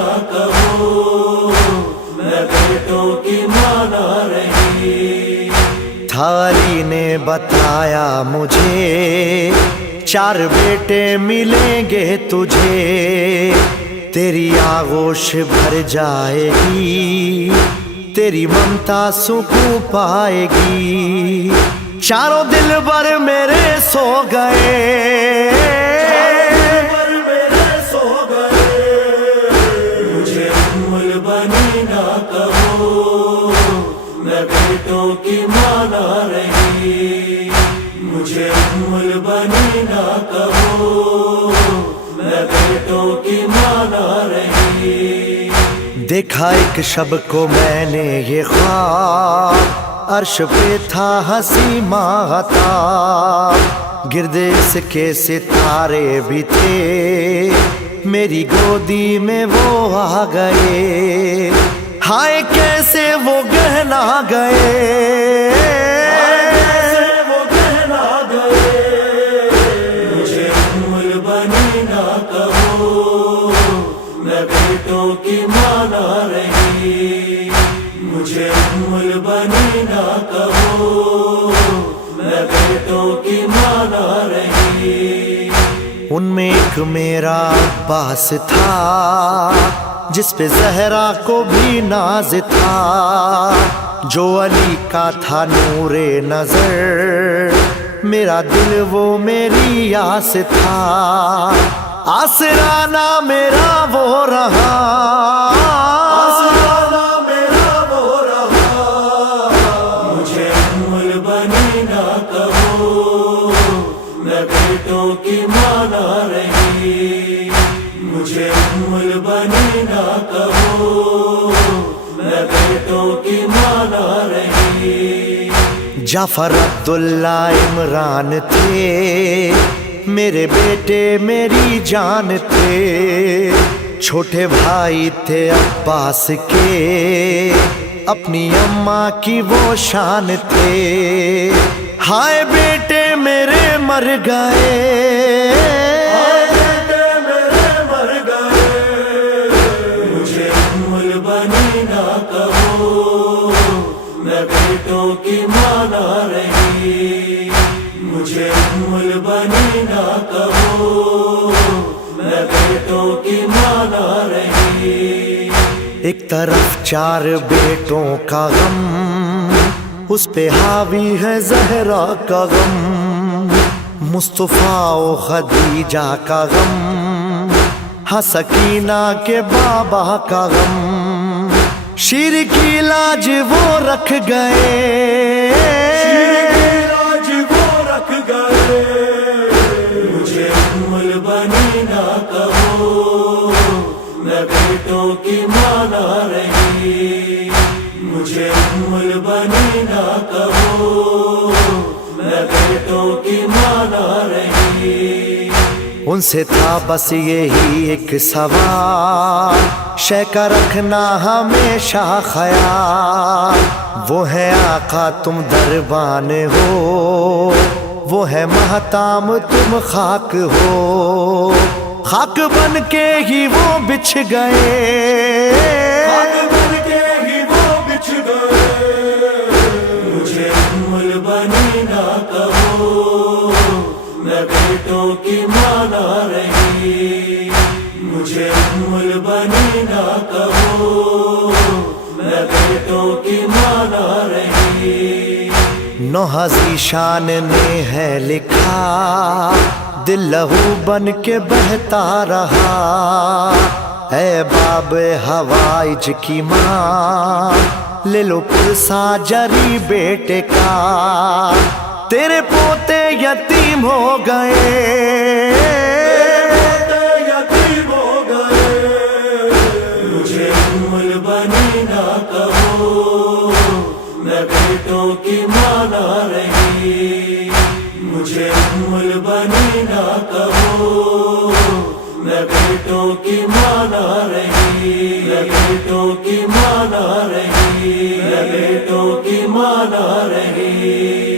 نہ کہو، میں بیٹوں کی ماں نہ رہی۔ تھالی نے بتایا مجھے 4 بیٹے ملیں گے تجھے، تیری آغوش بھر جائے گی، تیری ممتا سکون پائے گی۔ چاروں دل بر میرے سو گئے، مجھے ام البنین نہ کہو، میں بیٹوں کی ماں نہ رہی۔ مجھے ام البنین نہ کہو، میں بیٹوں کی ماں نہ رہی۔ دیکھا ایک شب کو میں نے یہ خواب، عرش پہ تھا ہنسی ماہتاب، گرد اس کے ستارے بھی تھے، میری گودی میں وہ آ گئے، ہائے کیسے وہ گہنا گئے۔ مجھے ام البنین نہ کہو، میں بیٹوں کی ماں نہ رہی۔ مجھے ام البنین نہ کہو، میں بیٹوں کی ماں نہ رہی۔ ان میں ایک میرا عباس تھا، جس پہ زہرا کو بھی ناز تھا، جو علی کا تھا نور نظر، میرا دل وہ میری آس تھا، آسرانہ میرا وہ رہا، آسرانہ میرا وہ رہا۔ مجھے ام البنین نہ کہو، میں بیٹوں کی ماں نہ رہی۔ مجھے ام البنین نہ کہو، میں بیٹوں کی ماں نہ رہی۔ جعفر عبداللہ عمران تھے، میرے بیٹے میری جان تھے، چھوٹے بھائی تھے عباس کے، اپنی اماں کی وہ شان تھے، ہائے بیٹے میرے مر گئے، میں بیٹوں کی ماں نہ رہی۔ مجھے ام البنین نہ کہو، میں بیٹوں کی ماں نہ رہی۔ ایک طرف 4 بیٹوں کا غم، اس پہ حاوی ہے زہرا کا غم، مصطفیٰ و خدیجہ کا غم، ہاں سکینہ کے بابا کا غم، شیر کی لاج وہ رکھ گئے، مجھے ام البنین نہ کہو، میں بیٹوں کی ماں نہ رہی۔ مجھے ام البنین نہ کہو، میں بیٹوں کی ماں نہ رہی۔ ان سے تھا بس یہی ایک سوال، شے کا رکھنا ہمیشہ خیال، وہ ہے آقا تم دربان ہو، وہ ہے مہتام تم خاک ہو، خاک بن کے ہی وہ بچھ گئے، مجھے ام البنین نہ کہو، میں بیٹوں کی ماں نہ رہی۔ مجھے ام البنین نہ کہو، میں بیٹوں کی ماں نہ رہی۔ نوح ذیشان نے ہے لکھا، دل لہو بن کے بہتا رہا، اے باب حوائج کی ماں، لے لو پرسا جری بیٹے کا، تیرے پوتے یتیم ہو گئے، مجھے ام البنین نہ کہو، میں بیٹوں کی ماں نہ رہی۔ مجھے ام البنین نہ کہو، میں بیٹوں کی ماں نہ رہی۔ میں بیٹوں کی ماں نہ رہی۔ میں بیٹوں کی ماں نہ رہی۔